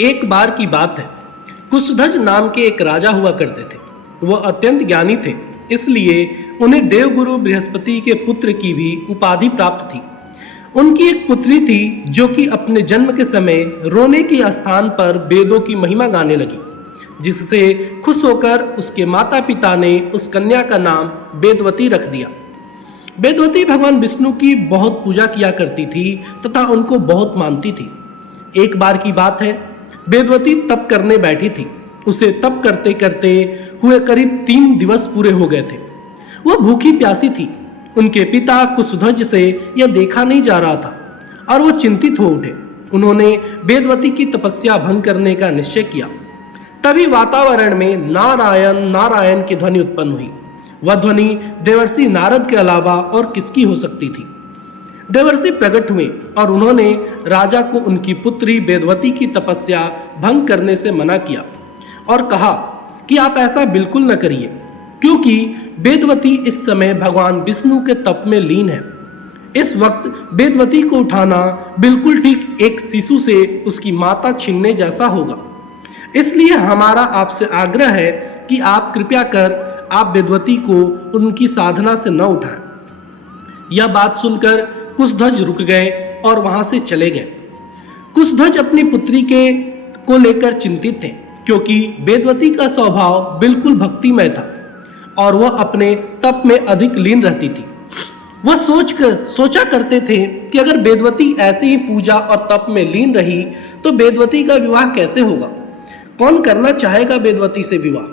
एक बार की बात है। कुशध्वज नाम के एक राजा हुआ करते थे। वह अत्यंत ज्ञानी थे, इसलिए उन्हें देवगुरु बृहस्पति के पुत्र की भी उपाधि प्राप्त थी। उनकी एक पुत्री थी जो कि अपने जन्म के समय रोने के स्थान पर वेदों की महिमा गाने लगी, जिससे खुश होकर उसके माता पिता ने उस कन्या का नाम वेदवती रख दिया। वेदवती भगवान विष्णु की बहुत पूजा किया करती थी तथा उनको बहुत मानती थी। एक बार की बात है, वेदवती तप करने बैठी थी। उसे तप करते करते हुए करीब 3 दिवस पूरे हो गए थे। वह भूखी प्यासी थी। उनके पिता कुशध्वज से यह देखा नहीं जा रहा था और वो चिंतित हो उठे। उन्होंने वेदवती की तपस्या भंग करने का निश्चय किया। तभी वातावरण में नारायण नारायण की ध्वनि उत्पन्न हुई। वह ध्वनि देवर्षि नारद के अलावा और किसकी हो सकती थी। देवर्षि प्रकट हुए और उन्होंने राजा को उनकी पुत्री वेदवती की तपस्या भंग करने से मना किया और कहा कि आप ऐसा बिल्कुल न करिए, क्योंकि वेदवती इस समय भगवान विष्णु के तप में लीन है। इस वक्त वेदवती को उठाना बिल्कुल ठीक एक शिशु से उसकी माता छीनने जैसा होगा। इसलिए हमारा आपसे आग्रह है कि आप कृपया कर आप वेदवती को उनकी साधना से न उठाएं। यह बात सुनकर कुशध्वज रुक गए और वहां से चले गए। कुशध्वज अपनी पुत्री को लेकर चिंतित थे, क्योंकि वेदवती का स्वभाव बिल्कुल भक्तिमय था और वह अपने तप में अधिक लीन रहती थी। वह सोचा करते थे कि अगर वेदवती ऐसे ही पूजा और तप में लीन रही तो वेदवती का विवाह कैसे होगा। कौन करना चाहेगा वेदवती से विवाह?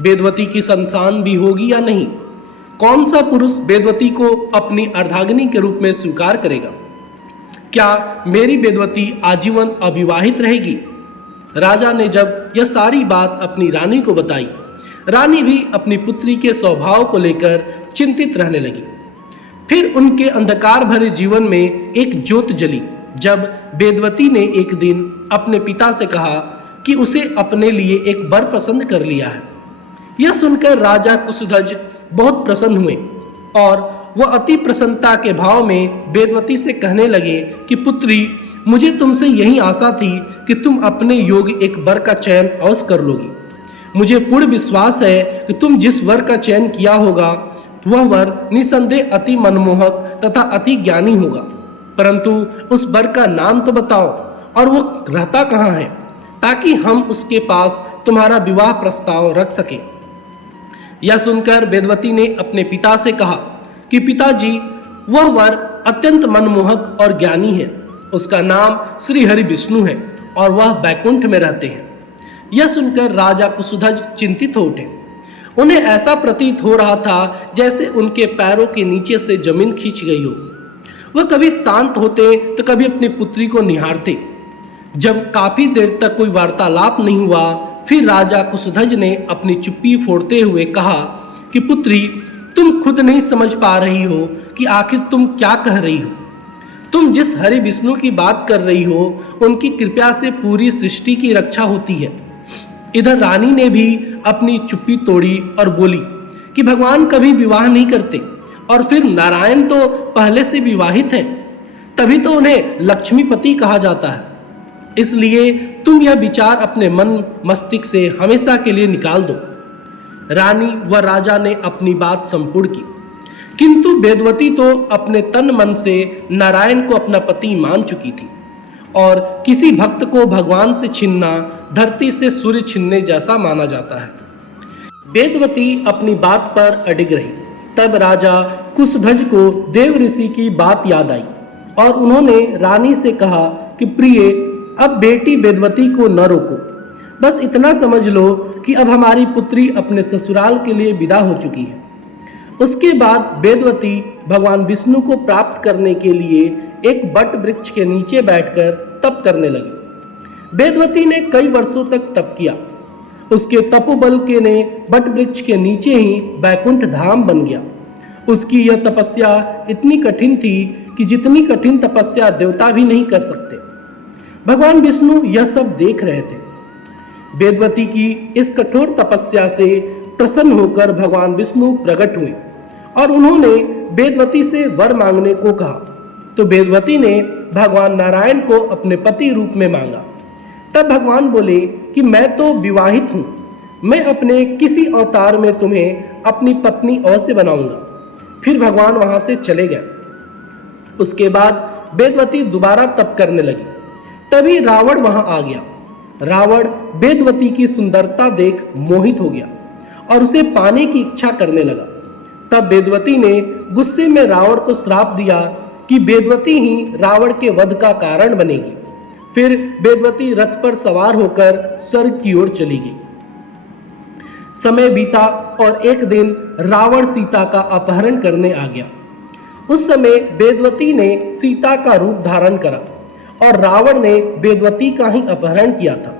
वेदवती की संतान भी होगी या नहीं? कौन सा पुरुष वेदवती को अपनी अर्धांगिनी के रूप में स्वीकार करेगा? क्या मेरी वेदवती आजीवन अविवाहित रहेगी? राजा ने जब यह सारी बात अपनी रानी को बताई, रानी भी अपनी पुत्री के स्वभाव को लेकर चिंतित रहने लगी। फिर उनके अंधकार भरे जीवन में एक ज्योत जली, जब वेदवती ने एक दिन अपने पिता से कहा कि उसे अपने लिए एक वर पसंद कर लिया है। यह सुनकर राजा कुशध्वज बहुत प्रसन्न हुए और वह अति प्रसन्नता के भाव में वेदवती से कहने लगे कि पुत्री, मुझे तुमसे यही आशा थी कि तुम अपने योग्य एक वर का चयन अवश्य कर लोगी। मुझे पूर्ण विश्वास है कि तुम जिस वर का चयन किया होगा वह वर निसंदेह अति मनमोहक तथा अति ज्ञानी होगा, परंतु उस वर का नाम तो बताओ और वो रहता कहाँ है, ताकि हम उसके पास तुम्हारा विवाह प्रस्ताव रख सकें। यह सुनकर वेदवती ने अपने पिता से कहा कि पिताजी, वह वर अत्यंत मनमोहक और ज्ञानी है। उसका नाम श्री हरि विष्णु है और वह बैकुंठ में रहते हैं। यह सुनकर राजा कुशध्वज चिंतित हो उठे। उन्हें ऐसा प्रतीत हो रहा था जैसे उनके पैरों के नीचे से जमीन खींच गई हो। वह कभी शांत होते तो कभी अपनी पुत्री को निहारते। जब काफी देर तक कोई वार्तालाप नहीं हुआ, फिर राजा कुशध्वज ने अपनी चुप्पी फोड़ते हुए कहा कि पुत्री, तुम खुद नहीं समझ पा रही हो कि आखिर तुम क्या कह रही हो। तुम जिस हरि विष्णु की बात कर रही हो, उनकी कृपा से पूरी सृष्टि की रक्षा होती है। इधर रानी ने भी अपनी चुप्पी तोड़ी और बोली कि भगवान कभी विवाह नहीं करते और फिर नारायण तो पहले से विवाहित हैं, तभी तो उन्हें लक्ष्मीपति कहा जाता है। इसलिए तुम यह विचार अपने मन मस्तिष्क से हमेशा के लिए निकाल दो। रानी व राजा ने अपनी बात संपूर्ण की, किंतु वेदवती तो अपने तन मन से नारायण को अपना पति मान चुकी थी और किसी भक्त को भगवान से छीनना धरती से सूर्य छीनने जैसा माना जाता है। वेदवती अपनी बात पर अडिग रही। तब राजा कुशध्वज को देव ऋषि की बात याद आई और उन्होंने रानी से कहा कि प्रिय, अब बेटी वेदवती को न रोको। बस इतना समझ लो कि अब हमारी पुत्री अपने ससुराल के लिए विदा हो चुकी है। उसके बाद वेदवती भगवान विष्णु को प्राप्त करने के लिए एक वट वृक्ष के नीचे बैठकर तप करने लगी। वेदवती ने कई वर्षों तक तप किया। उसके तपोबल के ने वट वृक्ष के नीचे ही बैकुंठ धाम बन गया। उसकी यह तपस्या इतनी कठिन थी कि जितनी कठिन तपस्या देवता भी नहीं कर सकते। भगवान विष्णु यह सब देख रहे थे। वेदवती की इस कठोर तपस्या से प्रसन्न होकर भगवान विष्णु प्रकट हुए और उन्होंने वेदवती से वर मांगने को कहा। तो वेदवती ने भगवान नारायण को अपने पति रूप में मांगा। तब भगवान बोले कि मैं तो विवाहित हूं, मैं अपने किसी अवतार में तुम्हें अपनी पत्नी अवश्य बनाऊंगा। फिर भगवान वहां से चले गए। उसके बाद वेदवती दोबारा तप करने लगी। तभी रावण वहां आ गया। रावण वेदवती की सुंदरता देख मोहित हो गया और उसे पाने की इच्छा करने लगा। तब वेदवती ने गुस्से में रावण को श्राप दिया कि वेदवती ही रावण के वध का कारण बनेगी। फिर वेदवती रथ पर सवार होकर स्वर्ग की ओर चली गई। समय बीता और एक दिन रावण सीता का अपहरण करने आ गया। उस समय वेदवती ने सीता का रूप धारण करा और रावण ने वेदवती का ही अपहरण किया था।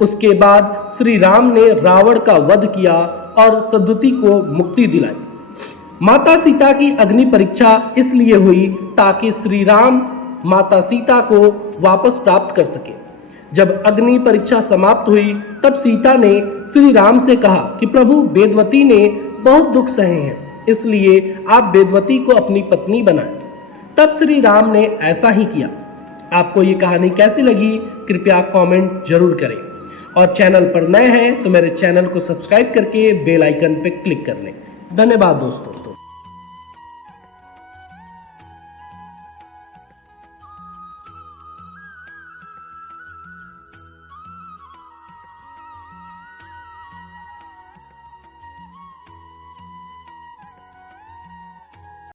उसके बाद श्री राम ने रावण का वध किया और सद्दुति को मुक्ति दिलाई। माता सीता की अग्नि परीक्षा इसलिए हुई ताकि श्री राम माता सीता को वापस प्राप्त कर सके। जब अग्नि परीक्षा समाप्त हुई तब सीता ने श्री राम से कहा कि प्रभु, वेदवती ने बहुत दुख सहे हैं, इसलिए आप वेदवती को अपनी पत्नी बनाएं। तब श्री राम ने ऐसा ही किया। आपको ये कहानी कैसी लगी कृपया कमेंट जरूर करें और चैनल पर नए हैं तो मेरे चैनल को सब्सक्राइब करके बेल आइकन पर क्लिक कर लें। धन्यवाद दोस्तों।